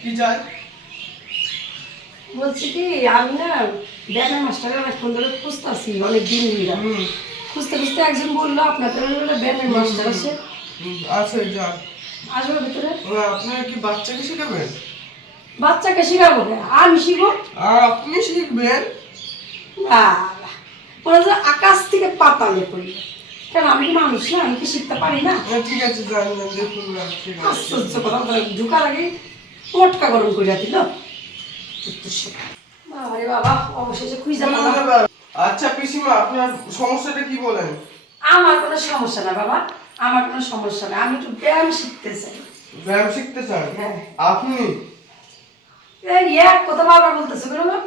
কি চাই? বলছি কি আমি না ব্যায়ামের মাস্টারের অনেকক্ষণ ধরে খুঁজতেছি অনেক দিন ধরে খুঁজতে খুঁজতে একজন বলল আপনাদের ব্যায়ামের মাস্টার আছে আছে আসবে ভিতরে? আপনারা কি বাচ্চাকে শেখাবেন? বাচ্চাকে শিখাবো? আমি শিখব? আপনি শিখবেন। আকাশ থেকে পাতালে পড়ি কেন আমি কি মানুষ না আমি কি শিখতে পারি না? হ্যাঁ, ঠিক আছে না। আশ্চর্য কথা ঢুকার আগে মোটকা গরম করে দিল। বাবারে বাবা অবশেষে খুঁজে আচ্ছা পিসিমা আপনার সমস্যাটা কি বলেন? আমার কোনো সমস্যা না বাবা আমার কোনো সমস্যা না। আমি একটু ব্যায়াম শিখতে চাই। ব্যায়াম শিখতে চান? হ্যাঁ। আপনি? এক কথা বারবার বলতেছো কেন না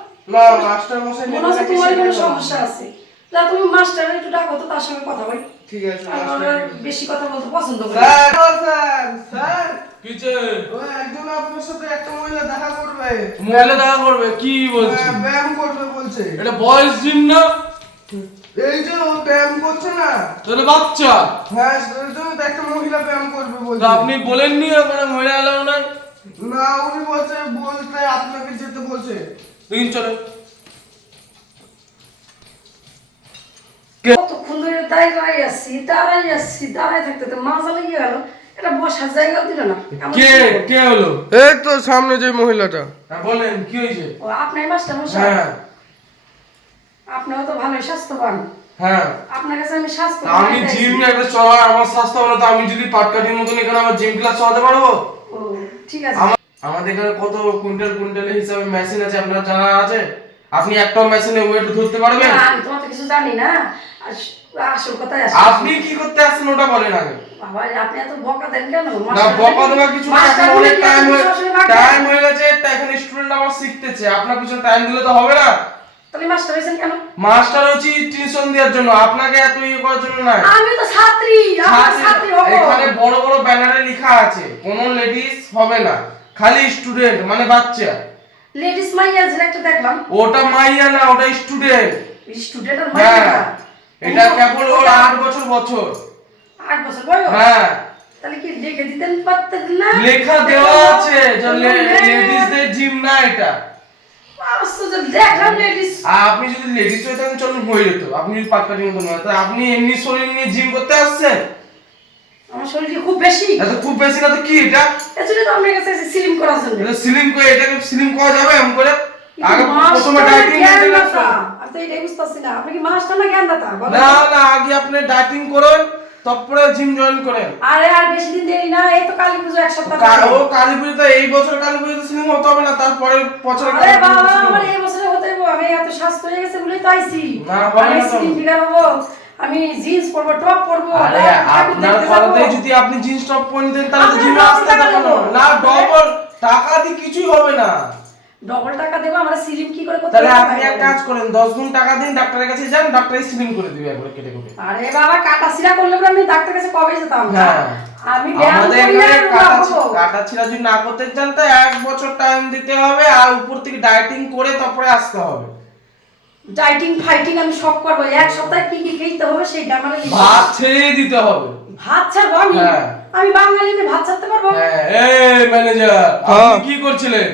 মাস্টার মশাই মনে হচ্ছে তোমার কোনো সমস্যা আছে। যা তুমি মাস্টার একটু ডাকো তো তার সঙ্গে কথা বলি। ঠিক আছে আমার বেশি কথা বলতে পছন্দ করি স্যার স্যার স্যার। কিছে ও একজন আপনার সাথে একটা মহিলা দেখা করবে। মোবাইলে দেখা করবে? কি বলছি? হ্যাঁ, ব্যায়াম করবে বলছে। এটা বয়স জিম না? এই যে ও ব্যায়াম করছে না। তাহলে বাচ্চা। হ্যাঁ জন্য তো একটা মহিলা ব্যায়াম করবে বলছে। আপনি বলেননি ওখানে মহিলা এলাও নাই? না উনি বলছে বলতে আপনাকে যেতে বলছে। দিন চলে। কতক্ষণ ধরে দাঁড়াই আসছি দাঁড়াই আসছি দাঁড়াই থাকতে তো মাজা লেগে গেল। এটা বসার জায়গাও দিল না। কে? কে হলো? এই তো সামনে যে মহিলাটা। হ্যাঁ বলেন কি হয়েছে? ও আপনার মাস্টার মশাই? হ্যাঁ। আপনিও তো ভালোই স্বাস্থ্যবান। হ্যাঁ। আপনার কাছে আমি স্বাস্থ্য আমি জিম একটা চলাই আমার স্বাস্থ্য ভালো তো আমি যদি পাটকাঠির মতন এখানে আমার জিম ক্লাস চালাতে পারব? ও ঠিক আছে। আমাদের এখানে কত কুইন্টাল কুইন্টাল হিসাবে মেশিন আছে আপনার জানা আছে? আপনি একটা মেশিনে ওয়েট ধরতে পারবেন? আমি তো কিছু জানি না। আস- আসল কথাই আসে আপনি কি করতে আসছেন ওটা বলেন আগে। বাবা আপনি এত বকা দেন কেন? না বকা দেওয়া কিছু এখন অনেক টাইম হয়ে টাইম টাইম হয়ে গেছে এখন স্টুডেন্ট আমার শিখতেছে। আপনার পিছনে টাইম দিলে তো হবে না। তাহলে মাস্টার হয়েছেন কেন? মাস্টার হচ্ছে টিউশন দেওয়ার জন্য। আপনাকে এত ইয়ে করার জন্য না আমি তো ছাত্রী আমার ছাত্রী হব। এখানে বড় বড় ব্যানারে লেখা আছে কোন লেডিস হবে না। খালি স্টুডেন্ট মানে বাচ্চা। লেডিস মাইয়া দেখলাম। ওটা মাইয়া না ওটা স্টুডেন্ট স্টুডেন্ট আর মাইয়া হ্যাঁ। এটা কেবল ওর আট বছর বছর। আট বছর বয়স? হ্যাঁ। তাহলে কি লিখে দিতেন পারতেন না? লেখা দেওয়া আছে যে লেডিসদের জিম না এটা। আপনি যদি লেডিস হয়ে থাকেন চলুন হয়ে যেত। আপনি যদি না তা আপনি এমনি শরীর নিয়ে জিম করতে আসছেন? আমার শরীরে খুব বেশি? এত খুব বেশি না তো কি এটা? এজন্য তো আপনার কাছে সিলিম করার জন্য। এটা সিলিং করে এটাকে সিলিং করা যাবে এমন করে আগে প্রথমে মাস্টার ডাইটিং জ্ঞান মেনটেন দাতা আমি তো এটাই বুঝতেছি না। আপনি কি মাস্টার না জ্ঞান দাতা না না আগে আপনি ডাইটিং করেন তারপরে জিম জয়েন করেন। আরে আর বেশি দিন দেরি না এই তো কালী পুজো এক সপ্তাহ ও কালী পুজোতে এই বছর কালী হতে হবে না তারপরে বছর আরে বাবা আমার এই বছরে হতে হইবো। আমি এত স্বাস্থ্য হয়ে গেছে বলেই তো আইছি। না, হবে না তো। ফিগার হব আমি জিন্স পরবো টপ পরবো আরে আপনার যদি আপনি জিন্স টপ পরে দেন তাহলে জিমে আসতে না ডবল টাকা দিয়ে কিছুই হবে না। ডবল টাকা দেবো আমরা সিলিম কি করে করতে তাহলে আপনি এক কাজ করেন দশ গুণ টাকা দিন ডাক্তারের কাছে যান ডাক্তারই সিলিং করে দিবে একবার কেটে কেটে। আরে বাবা কাটা সিরা করলে আমি ডাক্তার কাছে কবে যেতাম? হ্যাঁ। আমি আমাদের এখানে কাটা ছিঁড়া যদি না করতে চান তো এক বছর টাইম দিতে হবে আর উপর থেকে ডায়েটিং করে তারপরে আসতে হবে। ডাইটিং ফাইটিং আমি সব করব। এক সপ্তাহে কি কি খেতে হবে সেইটা আমার ভাত ছেড়ে দিতে হবে। ভাত ছাড়বো আমি? হ্যাঁ। আমি বাঙালি আমি ভাত ছাড়তে পারব? হ্যাঁ। এই ম্যানেজার হ্যাঁ। আপনি কি করছিলেন?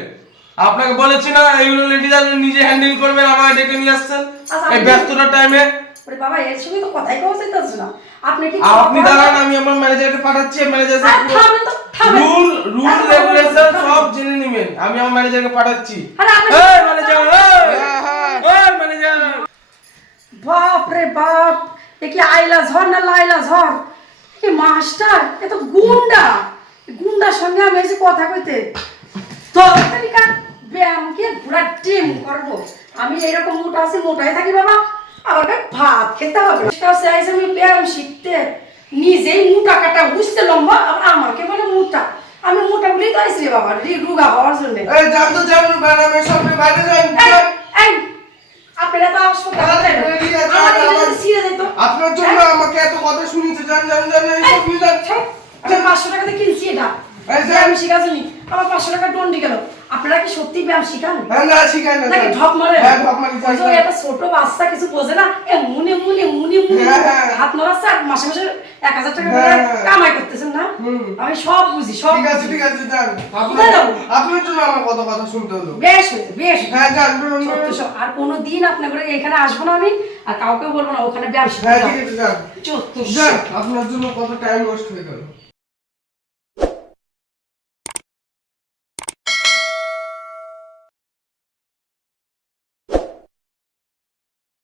আপনাকে বলেছি না এইগুলো আপনি নিজে হ্যান্ডেল করবেন আমাকে ডেকে নিয়ে আসছেন। আচ্ছা, এই ব্যস্ততার টাইমে ওরে বাবা এর সঙ্গে তো কথাই কওয়া যাইতেছে না। আপনি কি আপনি দাঁড়ান আমি আমার ম্যানেজারকে পাঠাচ্ছি ম্যানেজার আর থামেন তো, থামেন। রুল রুল রেগুলেশন সব জেনে নেবেন আমি আমার ম্যানেজারকে পাঠাচ্ছি। আরে এই ম্যানেজার। এই! ম্যানেজার বাপ রে বাপ এ কি আইলা ঝড় না লাইলা ঝড়? এ কি মাস্টার এ তো গুন্ডা। গুন্ডার সঙ্গে আমি এসে কথা কইতে। তো তালিকা ব্যায়ামকে পুরা টিম করব আমি এরকম মোটা আছি মোটাই থাকি বাবা। আবার ভাত খেতে হবে আইসে আমি ব্যায়াম শিখতে নিজেই মোটা কাটা বুঝতে লম্বা আবার আমাকে বলে মোটা। আমি মোটা বলেই তো আইসি বাবা রুগা হওয়ার জন্য। এই যান তো যান ম্যাডামের সামনে বাইরে যান। আপনারা তো আমার। আপনার জন্য আমাকে এত কথা শুনিয়েছে। যান যান যান এই সব নিয়ে ছাড়, আমি পাঁচশো টাকাতে কিনছি এটা। ব্যায়াম আমার পাঁচশো টাকা দণ্ডি গেল। আপনারা কি সত্যি ব্যায়াম শিখান? হ্যাঁ না শিখাই না নাকি ঢপ মারে হ্যাঁ ঢপ মারি একটা ছোট বাচ্চা কিছু বোঝে না। এ মুনি মুনি মুনি মুনি হ্যাঁ। হাত নড়াচ্ছে আর মাসে মাসে এক হাজার টাকা করে। কামাই করতেছেন না? আমি সব বুঝি সব ঠিক আছে ঠিক আছে যান যাব? আপনার আমার কত কথা শুনতে হলো? বেশ বেশ হ্যাঁ যান। আর কোনো দিন আপনি করে এখানে আসব না আমি আর কাউকে বলব না ওখানে ব্যায়াম চত্বর আপনার জন্য কত টাইম ওয়েস্ট হয়ে গেল?